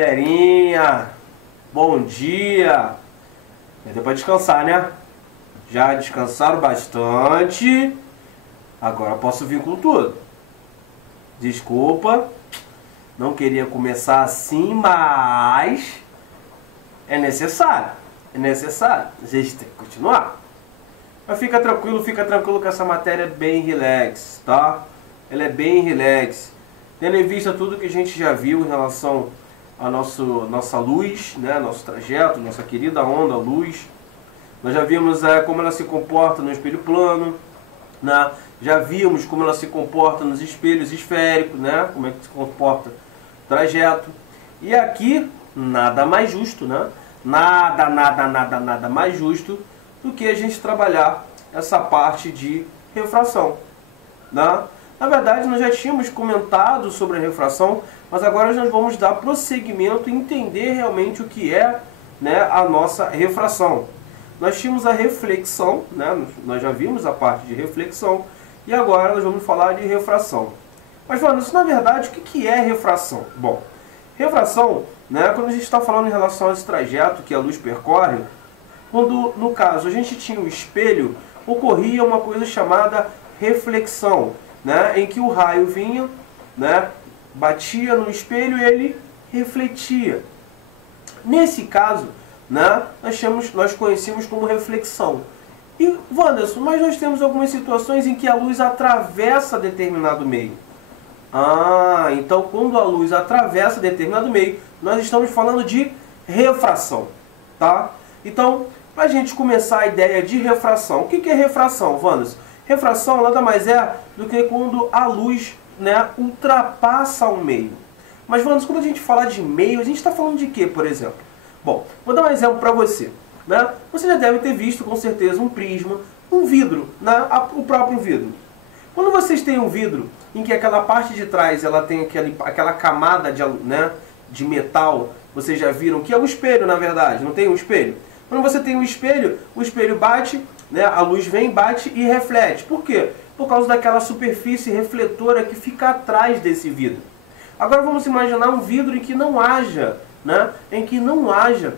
galerinha, bom dia. Deu pra descansar, né? Já descansaram bastante. Agora posso vir com tudo. Desculpa, não queria começar assim, mas é necessário. É necessário. A gente tem que continuar. Mas fica tranquilo que essa matéria é bem relax, tá? Ela é bem relax. Tendo em vista tudo que a gente já viu em relação à nossa luz, né? Nosso trajeto, nossa querida onda luz. Nós já vimos como ela se comporta no espelho plano, né? Já vimos como ela se comporta nos espelhos esféricos, né? Como é que se comporta o trajeto. E aqui, nada mais justo, né? Nada mais justo do que a gente trabalhar essa parte de refração, né? Na verdade, nós já tínhamos comentado sobre a refração, mas agora nós vamos dar prosseguimento e entender realmente o que é, né, a nossa refração. Nós tínhamos a reflexão, né? Nós já vimos a parte de reflexão, e agora nós vamos falar de refração. Mas, mano, isso na verdade, o que é refração? Bom, refração, né, quando a gente está falando em relação a esse trajeto que a luz percorre, quando, no caso, a gente tinha o espelho, ocorria uma coisa chamada reflexão, né, em que o raio vinha, né, batia no espelho e ele refletia. Nesse caso, né, nós conhecemos como reflexão. E, Wanderson, mas nós temos algumas situações em que a luz atravessa determinado meio. Então quando a luz atravessa determinado meio, nós estamos falando de refração, tá? Então, para a gente começar a ideia de refração, o que é refração, Wanderson? Refração nada mais é do que quando a luz, né, ultrapassa um meio. Mas, Wanderson, quando a gente fala de meio, a gente está falando de quê, por exemplo? Bom, vou dar um exemplo para você, né? Você já deve ter visto, com certeza, um prisma, um vidro, né? O próprio vidro. Quando vocês têm um vidro em que aquela parte de trás ela tem aquela camada de metal, vocês já viram que é o espelho, na verdade, não tem um espelho? Quando você tem um espelho, o espelho bate, né? A luz vem, bate e reflete. Por quê? Por causa daquela superfície refletora que fica atrás desse vidro. Agora vamos imaginar um vidro em que não haja, né? Em que não haja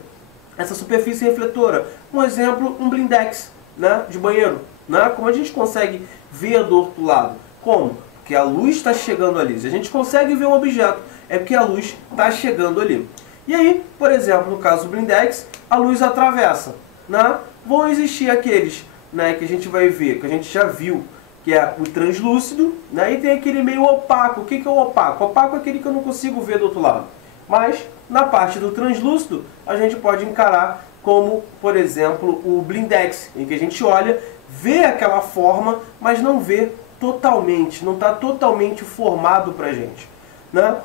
essa superfície refletora. Um exemplo, um blindex, né, de banheiro, né? Como a gente consegue ver do outro lado? Como? Porque a luz está chegando ali. Se a gente consegue ver um objeto, é porque a luz está chegando ali. E aí, por exemplo, no caso do blindex, a luz atravessa, né? Vão existir aqueles, né, que a gente vai ver, que a gente já viu, que é o translúcido, né? E tem aquele meio opaco. O que é o opaco? O opaco é aquele que eu não consigo ver do outro lado. Mas, na parte do translúcido, a gente pode encarar como, por exemplo, o blindex, em que a gente olha, vê aquela forma, mas não vê totalmente, não está totalmente formado para a gente, né?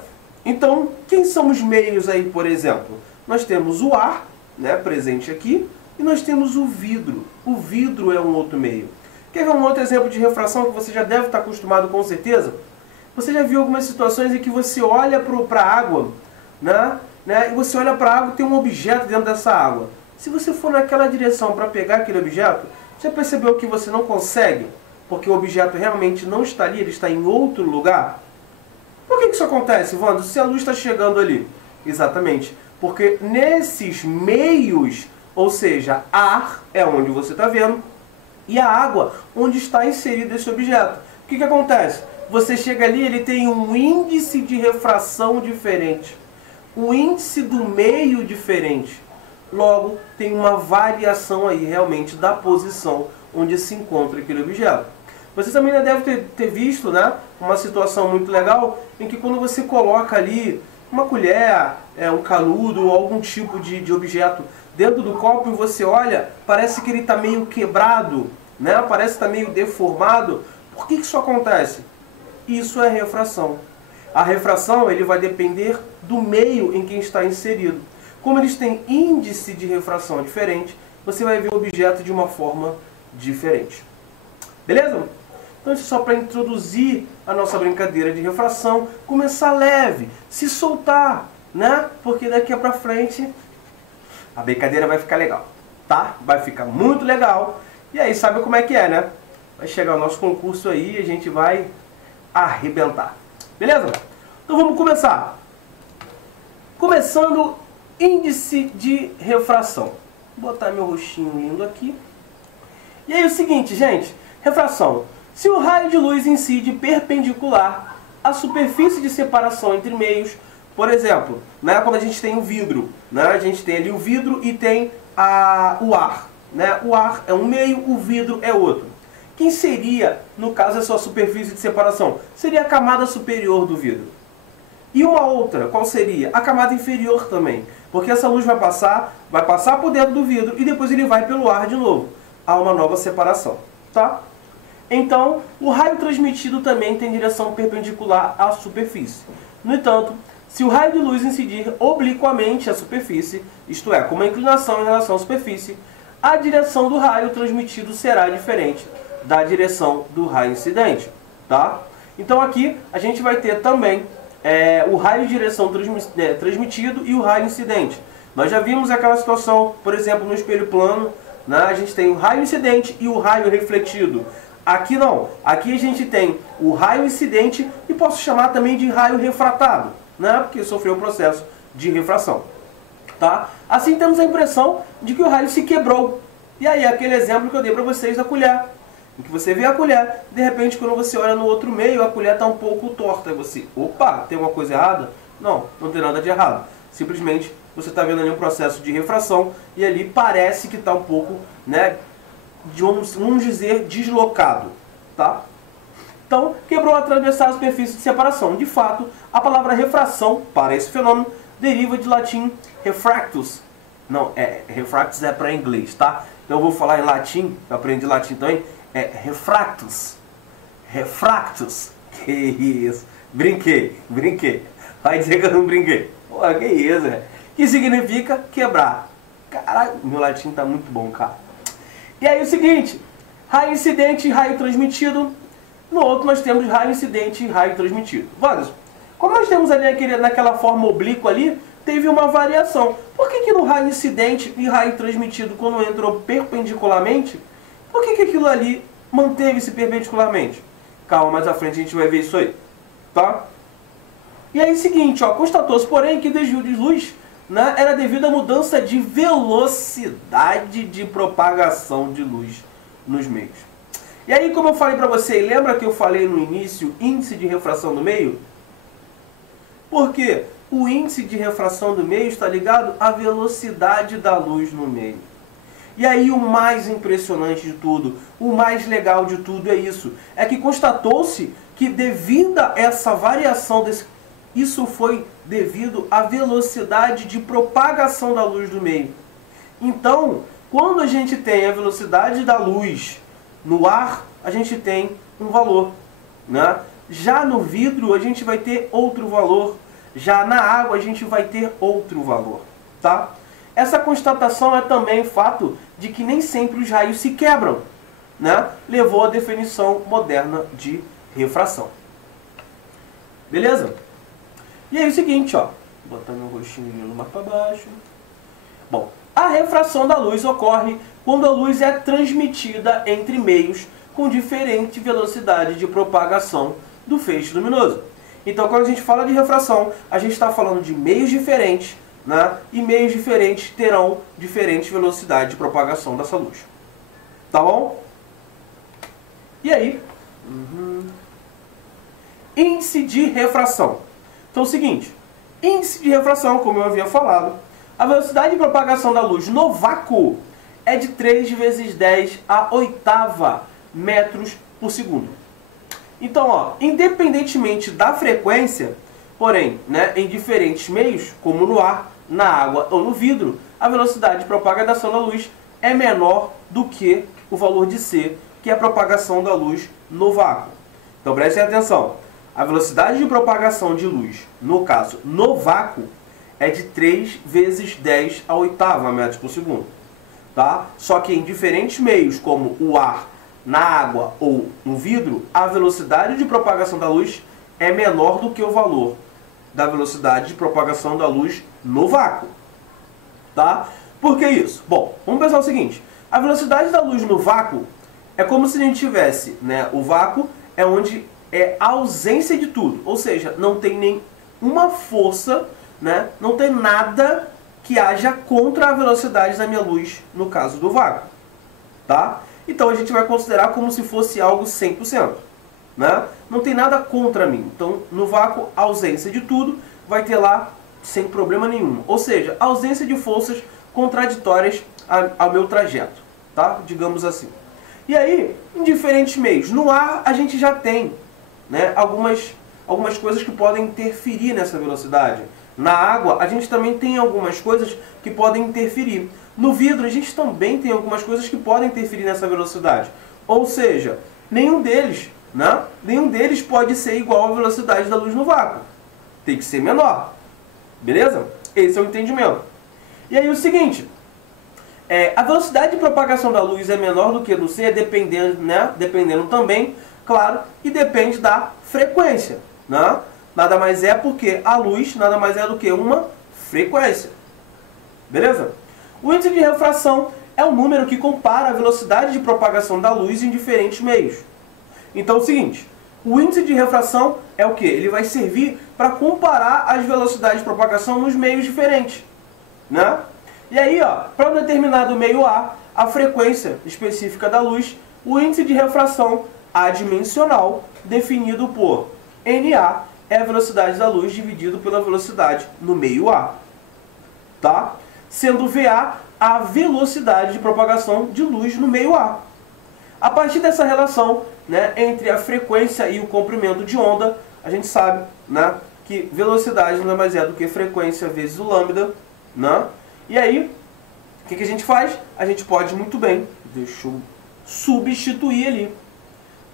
Então, quem são os meios aí, por exemplo? Nós temos o ar, né, presente aqui, e nós temos o vidro. O vidro é um outro meio. Quer ver um outro exemplo de refração que você já deve estar acostumado com certeza? Você já viu algumas situações em que você olha para a água, né? E você olha para a água e tem um objeto dentro dessa água. Se você for naquela direção para pegar aquele objeto, você percebeu que você não consegue? Porque o objeto realmente não está ali, ele está em outro lugar? Por que isso acontece, Wanda? Se a luz está chegando ali? Exatamente. Porque nesses meios, ou seja, ar é onde você está vendo, e a água onde está inserido esse objeto. O que acontece? Você chega ali, ele tem um índice de refração diferente. Um índice do meio diferente. Logo, tem uma variação aí realmente da posição onde se encontra aquele objeto. Você também já deve ter visto, né, uma situação muito legal em que quando você coloca ali uma colher, um canudo ou algum tipo de objeto dentro do copo e você olha, parece que ele está meio quebrado, né? Parece que está meio deformado. Por que isso acontece? Isso é refração. A refração ele vai depender do meio em que está inserido. Como eles têm índice de refração diferente, você vai ver o objeto de uma forma diferente. Beleza? Então isso é só para introduzir a nossa brincadeira de refração, começar leve, se soltar, né? Porque daqui para frente a brincadeira vai ficar legal, tá? Vai ficar muito legal. E aí sabe como é que é, né? Vai chegar o nosso concurso aí e a gente vai arrebentar. Beleza? Então vamos começar. Começando, índice de refração. Vou botar meu rostinho lindo aqui. E aí o seguinte, gente, refração. Se o raio de luz incide perpendicular à superfície de separação entre meios, por exemplo, né, quando a gente tem o vidro, né, a gente tem ali o vidro e tem o ar. Né? O ar é um meio, o vidro é outro. Quem seria, no caso, a sua superfície de separação? Seria a camada superior do vidro. E uma outra, qual seria? A camada inferior também. Porque essa luz vai passar por dentro do vidro e depois ele vai pelo ar de novo. Há uma nova separação. Tá? Então, o raio transmitido também tem direção perpendicular à superfície. No entanto, se o raio de luz incidir obliquamente à superfície, isto é, com uma inclinação em relação à superfície, a direção do raio transmitido será diferente da direção do raio incidente. Tá? Então aqui a gente vai ter também o raio de direção transmitido e o raio incidente. Nós já vimos aquela situação, por exemplo, no espelho plano, né? A gente tem o raio incidente e o raio refletido. Aqui não. Aqui a gente tem o raio incidente e posso chamar também de raio refratado, né? Porque sofreu o processo de refração. Tá? Assim temos a impressão de que o raio se quebrou. E aí aquele exemplo que eu dei para vocês da colher. Em que você vê a colher, de repente quando você olha no outro meio, a colher está um pouco torta. E você, opa, tem alguma coisa errada? Não, não tem nada de errado. Simplesmente você está vendo ali um processo de refração e ali parece que está um pouco, né, vamos dizer, deslocado. Tá? Então, quebrou a atravessar a superfície de separação. De fato, a palavra refração, para esse fenômeno, deriva de latim refractus. Não, refractus é para inglês, tá? Então eu vou falar em latim, eu aprendi latim também. É refractus. Refractus. Que isso? Brinquei. Vai dizer que eu não brinquei. Pô, que isso, né? Que significa quebrar. Caralho, meu latim tá muito bom, cara. E aí o seguinte, raio incidente e raio transmitido. No outro nós temos raio incidente e raio transmitido. Vamos. Como nós temos ali naquela forma oblíqua ali, teve uma variação. Por que no raio incidente e raio transmitido, quando entrou perpendicularmente, por que aquilo ali manteve-se perpendicularmente? Calma, mais à frente a gente vai ver isso aí. Tá? E aí, seguinte, ó, constatou-se, porém, que o desvio de luz, né, era devido à mudança de velocidade de propagação de luz nos meios. E aí, como eu falei para você, lembra que eu falei no início, índice de refração do meio? Porque o índice de refração do meio está ligado à velocidade da luz no meio. E aí o mais impressionante de tudo, o mais legal de tudo é isso. É que constatou-se que devido a essa variação, isso foi devido à velocidade de propagação da luz do meio. Então, quando a gente tem a velocidade da luz no ar, a gente tem um valor, né? Já no vidro a gente vai ter outro valor. Já na água a gente vai ter outro valor. Tá? Essa constatação é também o fato de que nem sempre os raios se quebram, né? Levou à definição moderna de refração. Beleza? E aí é o seguinte, ó. Vou botar meu rostinho lindo mais para baixo. Bom, a refração da luz ocorre quando a luz é transmitida entre meios com diferente velocidade de propagação do feixe luminoso. Então, quando a gente fala de refração, a gente está falando de meios diferentes, né? E meios diferentes terão diferente velocidade de propagação dessa luz. Tá bom? E aí? Índice de refração. Então, é o seguinte. Índice de refração, como eu havia falado, a velocidade de propagação da luz no vácuo é de 3 vezes 10 a oitava metros por segundo. Então, ó, independentemente da frequência, porém, né, em diferentes meios, como no ar, na água ou no vidro, a velocidade de propagação da luz é menor do que o valor de C, que é a propagação da luz no vácuo. Então, prestem atenção. A velocidade de propagação de luz, no caso, no vácuo, é de 3 vezes 10 a oitava metros por segundo. Tá? Só que em diferentes meios, como o ar, na água ou no vidro, a velocidade de propagação da luz é menor do que o valor da velocidade de propagação da luz no vácuo. Tá? Por que isso? Bom, vamos pensar o seguinte. A velocidade da luz no vácuo é como se a gente tivesse, né, o vácuo é onde é a ausência de tudo. Ou seja, não tem nenhuma força né? Não tem nada que haja contra a velocidade da minha luz no caso do vácuo, tá? Então a gente vai considerar como se fosse algo 100%, né? Não tem nada contra mim. Então no vácuo, ausência de tudo, vai ter lá sem problema nenhum. Ou seja, ausência de forças contraditórias ao meu trajeto, tá? Digamos assim. E aí, em diferentes meios. No ar a gente já tem, né, algumas coisas que podem interferir nessa velocidade. Na água a gente também tem algumas coisas que podem interferir. No vidro a gente também tem algumas coisas que podem interferir nessa velocidade. Ou seja, nenhum deles, né, nenhum deles pode ser igual à velocidade da luz no vácuo. Tem que ser menor. Beleza? Esse é o entendimento. E aí o seguinte, a velocidade de propagação da luz é menor do que do C, dependendo, né, dependendo também, claro, e depende da frequência, né? Nada mais é porque a luz nada mais é do que uma frequência. Beleza? O índice de refração é um número que compara a velocidade de propagação da luz em diferentes meios. Então é o seguinte, o índice de refração é o que? Ele vai servir para comparar as velocidades de propagação nos meios diferentes, né? E aí, para um determinado meio A, a frequência específica da luz, o índice de refração adimensional, definido por NA, é a velocidade da luz dividido pela velocidade no meio A, tá? Sendo VA a velocidade de propagação de luz no meio A. A partir dessa relação, né, entre a frequência e o comprimento de onda, a gente sabe, né, que velocidade nada mais é do que frequência vezes o lambda, né? E aí, o que a gente faz? A gente pode muito bem, deixa eu substituir ali,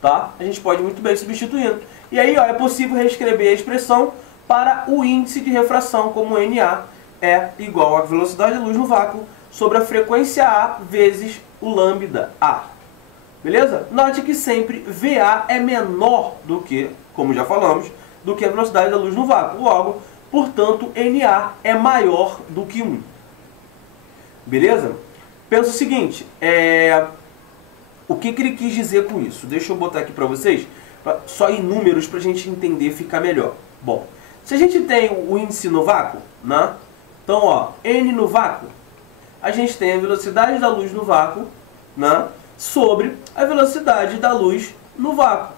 tá? A gente pode muito bem substituir. E aí, é possível reescrever a expressão para o índice de refração como NA é igual à velocidade da luz no vácuo sobre a frequência A vezes o lambda A. Beleza? Note que sempre VA é menor do que, como já falamos, do que a velocidade da luz no vácuo. Logo, portanto, NA é maior do que 1. Beleza? Pensa o seguinte, o que ele quis dizer com isso? Deixa eu botar aqui para vocês, só em números para a gente entender e ficar melhor. Bom, se a gente tem o índice no vácuo, né? Então, N no vácuo, a gente tem a velocidade da luz no vácuo, né, sobre a velocidade da luz no vácuo.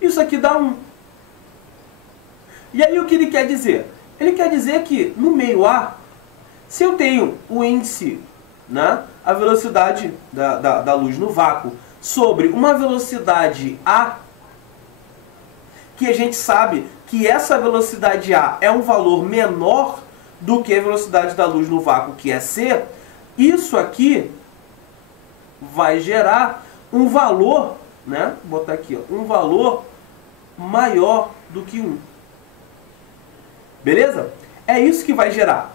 Isso aqui dá 1. E aí o que ele quer dizer? Ele quer dizer que no meio A, se eu tenho o índice, né, a velocidade da luz no vácuo sobre uma velocidade A, que a gente sabe que essa velocidade A é um valor menor do que a velocidade da luz no vácuo, que é C, isso aqui vai gerar um valor, né, vou botar aqui, um valor maior do que 1. Beleza? É isso que vai gerar.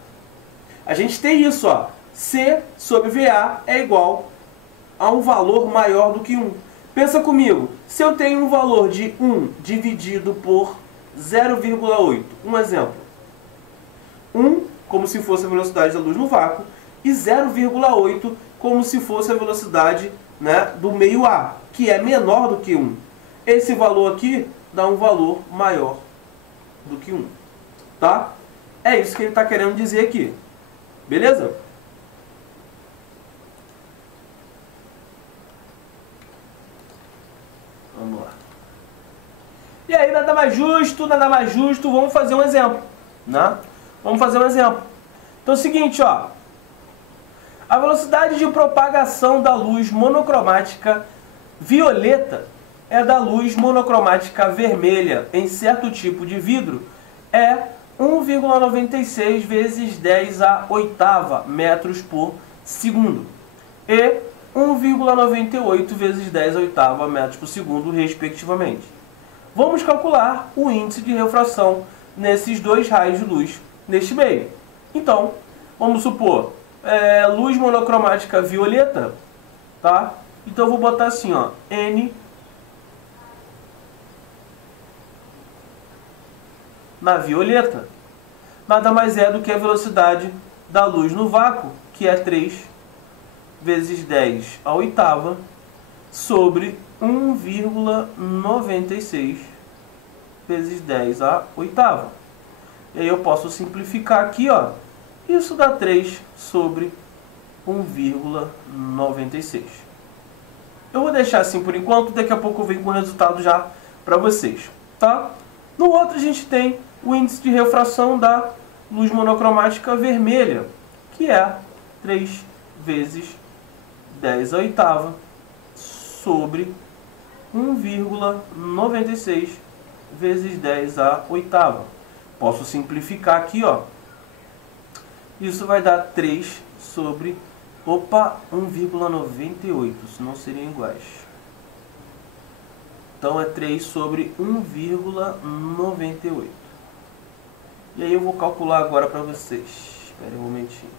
A gente tem isso, C sobre VA é igual a um valor maior do que 1. Pensa comigo, se eu tenho um valor de 1 dividido por 0,8, um exemplo. 1 como se fosse a velocidade da luz no vácuo e 0,8 como se fosse a velocidade, né, do meio A, que é menor do que 1. Esse valor aqui dá um valor maior do que 1. Tá? É isso que ele está querendo dizer aqui. Beleza? Vamos lá. E aí, nada mais justo, vamos fazer um exemplo, né? Vamos fazer um exemplo. Então é o seguinte, a velocidade de propagação da luz monocromática violeta é da luz monocromática vermelha em certo tipo de vidro é 1,96 vezes 10 a oitava metros por segundo e 1,98 vezes 10 a oitava metros por segundo, respectivamente. Vamos calcular o índice de refração nesses dois raios de luz neste meio. Então, vamos supor, luz monocromática violeta, tá? Então eu vou botar assim, N na violeta, nada mais é do que a velocidade da luz no vácuo, que é 3 vezes 10 a oitava sobre 1,96 vezes 10 a oitava. E aí eu posso simplificar aqui, ó. Isso dá 3 sobre 1,96. Eu vou deixar assim por enquanto, daqui a pouco eu venho com o resultado já para vocês, tá? No outro a gente tem o índice de refração da luz monocromática vermelha, que é 3 vezes 10 a oitava sobre 1,96 vezes 10 a oitava. Posso simplificar aqui, ó. Isso vai dar 3 sobre 1,98, senão seriam iguais. Então é 3 sobre 1,98. E aí eu vou calcular agora para vocês. Espera um momentinho.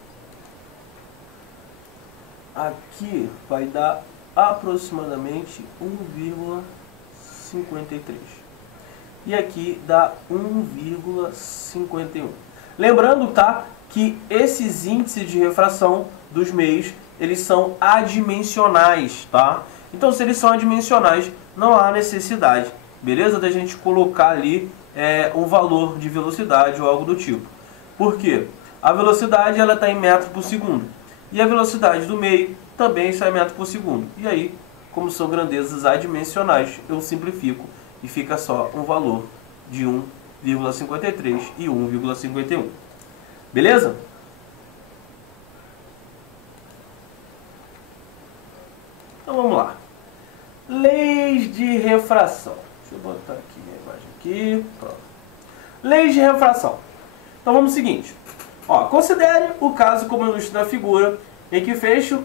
Aqui vai dar aproximadamente 1,53. E aqui dá 1,51. Lembrando, tá, que esses índices de refração dos meios, eles são adimensionais, tá? Então, se eles são adimensionais, não há necessidade, beleza, da gente colocar ali um valor de velocidade ou algo do tipo. Por quê? A velocidade ela está em metros por segundo. E a velocidade do meio também está em metros por segundo. E aí, como são grandezas adimensionais, eu simplifico e fica só um valor de 1,53 e 1,51. Beleza? Então vamos lá. Leis de refração. Deixa eu botar aqui minha imagem aqui. Pronto. Leis de refração. Então vamos ao seguinte. Ó, considere o caso como ilustra na figura, em que fecho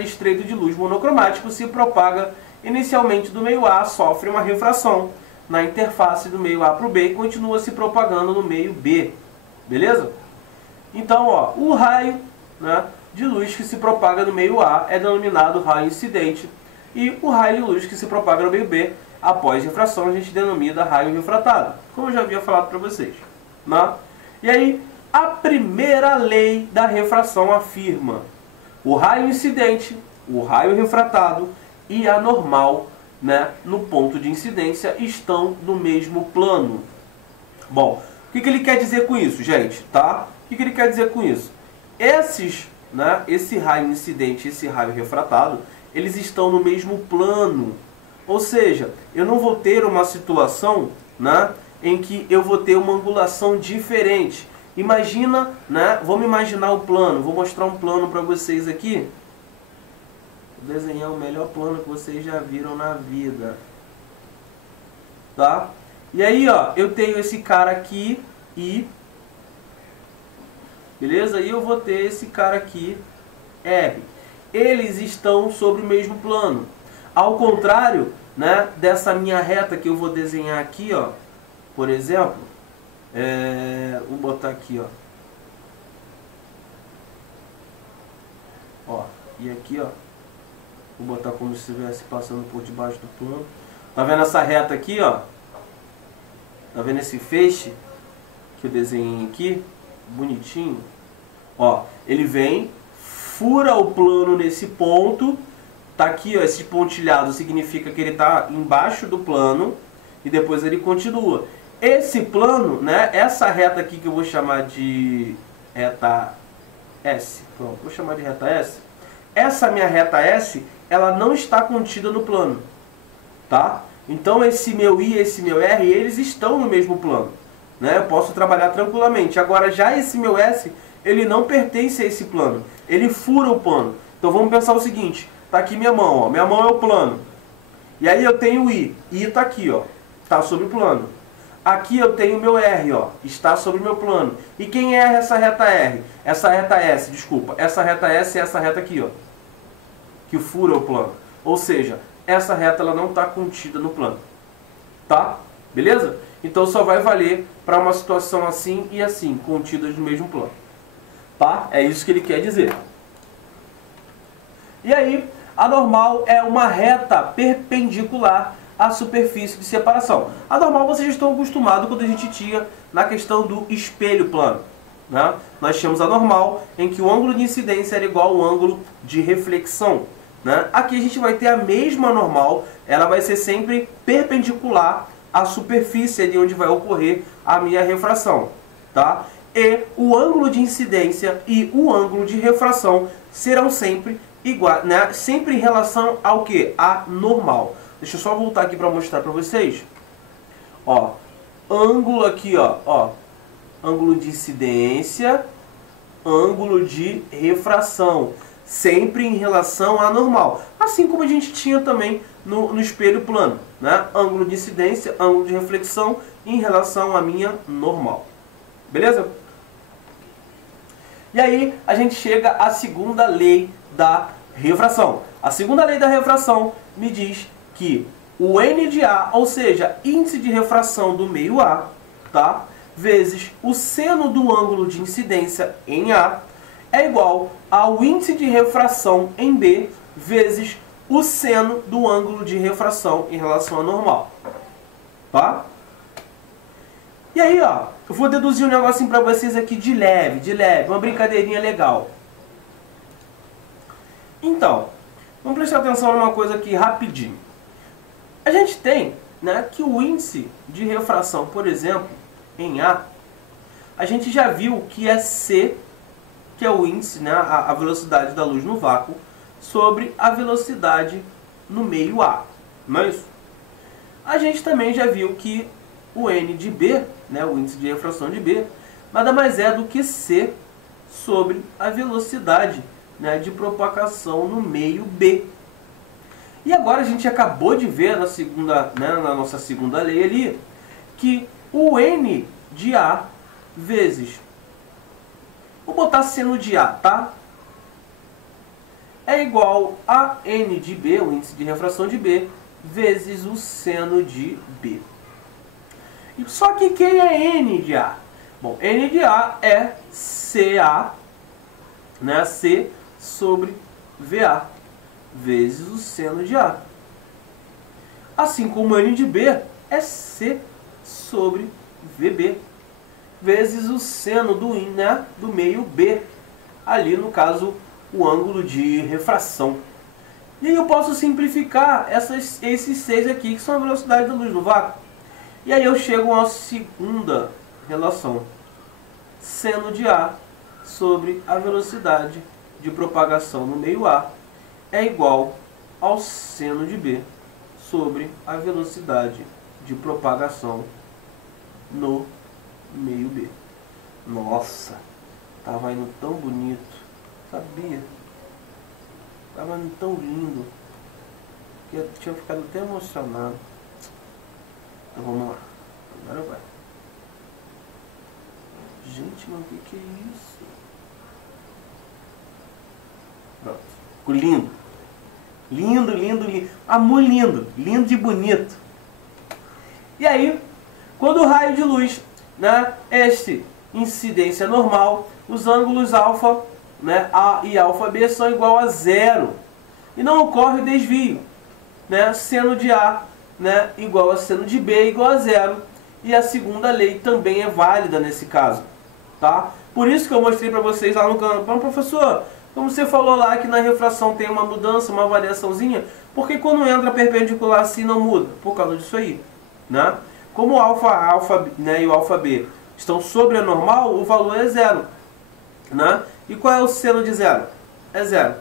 estreito de luz monocromático se propaga inicialmente do meio A, sofre uma refração na interface do meio A para o B e continua se propagando no meio B. Beleza? Então, ó, o raio de luz que se propaga no meio A é denominado raio incidente, e o raio de luz que se propaga no meio B após refração a gente denomina raio refratado, como eu já havia falado para vocês. E aí, a primeira lei da refração afirma: o raio incidente, o raio refratado e a normal, no ponto de incidência estão no mesmo plano. Bom, o que ele quer dizer com isso, gente? Tá? O que ele quer dizer com isso? Esse raio incidente e esse raio refratado, eles estão no mesmo plano. Ou seja, eu não vou ter uma situação em que eu vou ter uma angulação diferente. Imagina, vamos imaginar o plano. Vou mostrar um plano para vocês aqui. Vou desenhar o melhor plano que vocês já viram na vida. Tá? E aí, ó, eu tenho esse cara aqui I. Beleza? E eu vou ter esse cara aqui, R. Eles estão sobre o mesmo plano. Ao contrário, dessa minha reta que eu vou desenhar aqui, ó, por exemplo, vou botar aqui, ó, e aqui, ó, vou botar como se estivesse passando por debaixo do plano. Tá vendo essa reta aqui, ó? Tá vendo esse feixe que eu desenhei aqui? Bonitinho. Ó, ele vem, fura o plano nesse ponto. Tá aqui, ó, esse pontilhado significa que ele tá embaixo do plano. E depois ele continua. Esse plano, essa reta aqui que eu vou chamar de reta S. Pronto, vou chamar de reta S. Essa minha reta S, ela não está contida no plano. Tá? Então esse meu I e esse meu R, eles estão no mesmo plano. Eu posso trabalhar tranquilamente. Agora já esse meu S, ele não pertence a esse plano. Ele fura o plano. Então vamos pensar o seguinte. Tá aqui minha mão, ó. Minha mão é o plano. E aí eu tenho o I. I tá aqui, ó. Tá sobre o plano. Aqui eu tenho o meu R, ó. Está sobre o meu plano. E quem é essa reta R? Essa reta S, desculpa. Essa reta S é essa reta aqui, ó. Que fura o plano. Ou seja, essa reta ela não está contida no plano. Tá? Beleza? Então só vai valer para uma situação assim e assim, contidas no mesmo plano. Tá? É isso que ele quer dizer. E aí, a normal é uma reta perpendicular à superfície de separação. A normal vocês já estão acostumados quando a gente tinha na questão do espelho plano. Nós tínhamos a normal em que o ângulo de incidência era igual ao ângulo de reflexão. Aqui a gente vai ter a mesma normal, ela vai ser sempre perpendicular à superfície de onde vai ocorrer a minha refração. tá? E o ângulo de incidência e o ângulo de refração serão sempre iguais, né? Sempre em relação ao que? A normal. Deixa eu só voltar aqui para mostrar para vocês. Ó, ângulo aqui, ó, ângulo de incidência, ângulo de refração, sempre em relação à normal. Assim como a gente tinha também no espelho plano, né? Ângulo de incidência, ângulo de reflexão em relação à minha normal. Beleza? E aí a gente chega à segunda lei da refração. A segunda lei da refração me diz que o N de A, ou seja, índice de refração do meio A, tá? Vezes o seno do ângulo de incidência em A, é igual ao índice de refração em B, vezes o seno do ângulo de refração em relação à normal. Tá? E aí, ó, eu vou deduzir um negocinho pra vocês aqui de leve, uma brincadeirinha legal. Então, vamos prestar atenção numa coisa aqui rapidinho. A gente tem, né, que o índice de refração, por exemplo, em A, a gente já viu que é C, que é o índice, né, a velocidade da luz no vácuo, sobre a velocidade no meio A. Não é isso? A gente também já viu que o N de B, né, o índice de refração de B, nada mais é do que C sobre a velocidade, né, de propagação no meio B. E agora a gente acabou de ver na segunda, né, na nossa segunda lei ali, que o N de A vezes, vou botar seno de A, tá? É igual a N de B, o índice de refração de B, vezes o seno de B. Só que quem é N de A? Bom, N de A é CA, né, C sobre VA, vezes o seno de A. Assim como N de B é C sobre VB, vezes o seno do, né, do meio B, ali no caso o ângulo de refração. E aí eu posso simplificar esses 6 aqui, que são a velocidade da luz no vácuo. E aí eu chego a uma segunda relação, seno de A sobre a velocidade de propagação no meio A é igual ao seno de B sobre a velocidade de propagação no meio B. Nossa, tava indo tão bonito, sabia? Tava indo tão lindo que eu tinha ficado até emocionado. Então vamos lá, agora vai. Gente, mas o que é isso? Pronto, ficou lindo. Lindo, lindo, lindo. Amor lindo, lindo de bonito. E aí, quando o raio de luz, né, incidência normal, os ângulos alfa, né, A e alfa B são igual a 0. E não ocorre desvio, né, seno de A, né, igual a seno de B igual a 0. E a segunda lei também é válida nesse caso. Tá? Por isso que eu mostrei para vocês lá no canal. Bom, professor, como você falou lá que na refração tem uma mudança, uma variaçãozinha, porque quando entra perpendicular assim não muda? Por causa disso aí. Né? Como o alfa, né, e o alfa B estão sobre a normal, o valor é 0. Né? E qual é o seno de 0? É 0.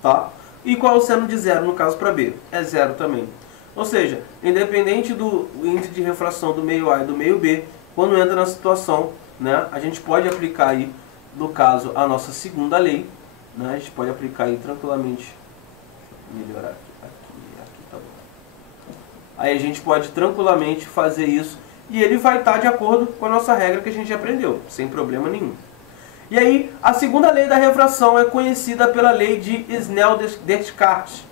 Tá? E qual é o seno de 0 no caso para B? É 0 também. Ou seja, independente do índice de refração do meio A e do meio B, quando entra na situação, né, a gente pode aplicar aí, no caso, a nossa segunda lei, né, a gente pode aplicar aí tranquilamente, melhorar aqui tá bom. Aí a gente pode tranquilamente fazer isso e ele vai estar de acordo com a nossa regra que a gente aprendeu, sem problema nenhum. E aí, a segunda lei da refração é conhecida pela lei de Snell-Descartes,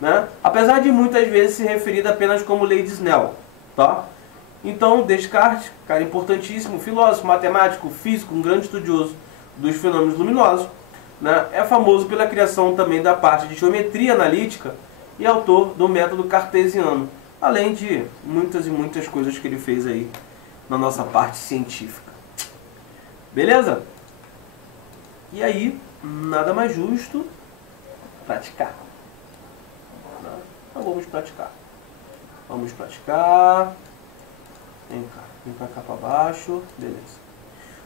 né? Apesar de muitas vezes ser referida apenas como lei de Snell, tá? Então, Descartes, cara importantíssimo, filósofo, matemático, físico, um grande estudioso dos fenômenos luminosos, né? É famoso pela criação também da parte de geometria analítica e autor do método cartesiano, além de muitas e muitas coisas que ele fez aí na nossa parte científica. Beleza? E aí, nada mais justo praticar. Então vamos praticar. Vamos praticar. Vem cá para baixo. Beleza.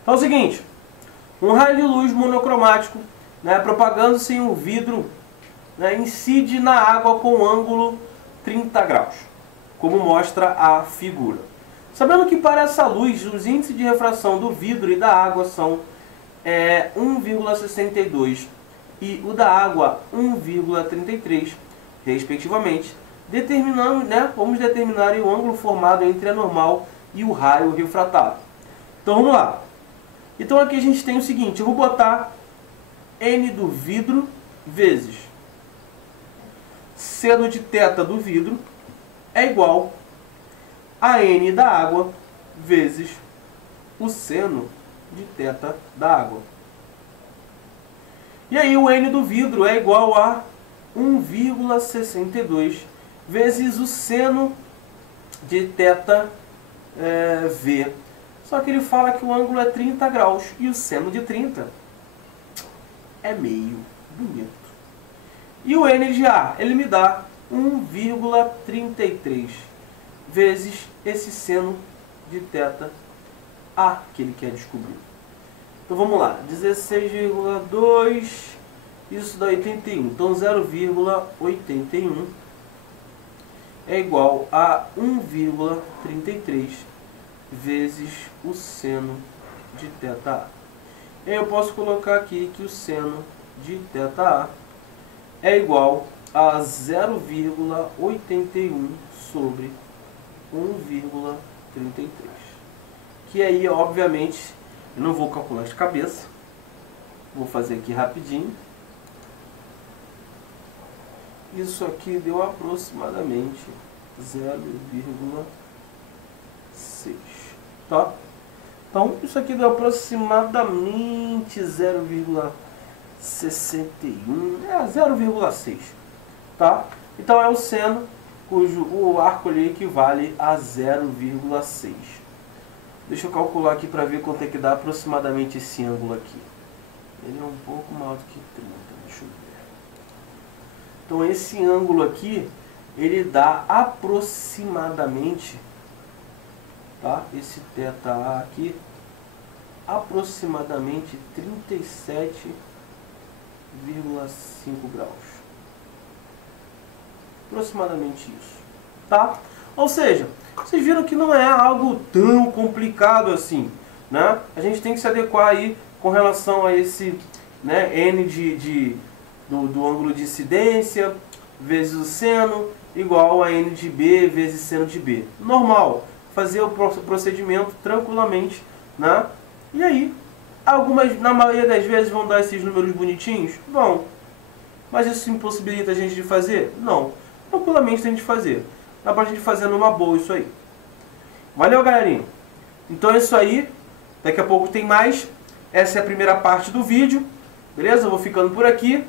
Então é o seguinte, um raio de luz monocromático, né, propagando-se em um vidro, né, incide na água com ângulo 30 graus, como mostra a figura. Sabendo que para essa luz, os índices de refração do vidro e da água são 1,62 e o da água 1,33, respectivamente, vamos determinar o ângulo formado entre a normal e o raio refratado. Então vamos lá. Então aqui a gente tem o seguinte, eu vou botar N do vidro vezes seno de θ do vidro é igual a N da água vezes o seno de θ da água. E aí o N do vidro é igual a 1,62 vezes o seno de θ V. Só que ele fala que o ângulo é 30 graus e o seno de 30 é meio bonito. E o N de A, ele me dá 1,33 vezes esse seno de θ A que ele quer descobrir. Então vamos lá, 16,2, isso dá 81. Então 0,81 é igual a 1,33 vezes o seno de θ. E aí eu posso colocar aqui que o seno de θ é igual a 0,81 sobre 1,33. Que aí, obviamente, eu não vou calcular de cabeça. Vou fazer aqui rapidinho. Isso aqui deu aproximadamente 0,6. Tá? Então, isso aqui deu aproximadamente 0,61, 0,6. Tá? Então, é o seno cujo o arco ali equivale a 0,6. Deixa eu calcular aqui para ver quanto é que dá aproximadamente esse ângulo aqui. Ele é um pouco maior do que 30, deixa eu ver. Então, esse ângulo aqui, ele dá aproximadamente, tá? Esse θ aqui, aproximadamente 37,5 graus. Aproximadamente isso, tá? Ou seja, vocês viram que não é algo tão complicado assim, né? A gente tem que se adequar aí com relação a esse, né, N do ângulo de incidência vezes o seno igual a N de B vezes seno de B. Normal, fazer o procedimento tranquilamente, né? E aí, na maioria das vezes vão dar esses números bonitinhos? Vão. Mas isso impossibilita a gente de fazer? Não. Tranquilamente tem de fazer. Dá pra gente fazer numa boa isso aí. Valeu, galerinha? Então é isso aí. Daqui a pouco tem mais. Essa é a primeira parte do vídeo. Beleza? Eu vou ficando por aqui.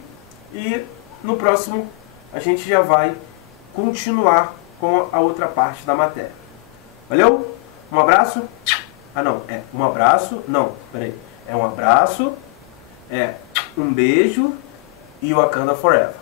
E no próximo a gente já vai continuar com a outra parte da matéria. Valeu? Um abraço. Ah, não. É um abraço. Não, peraí. É um abraço. É um beijo. E Wakanda Forever.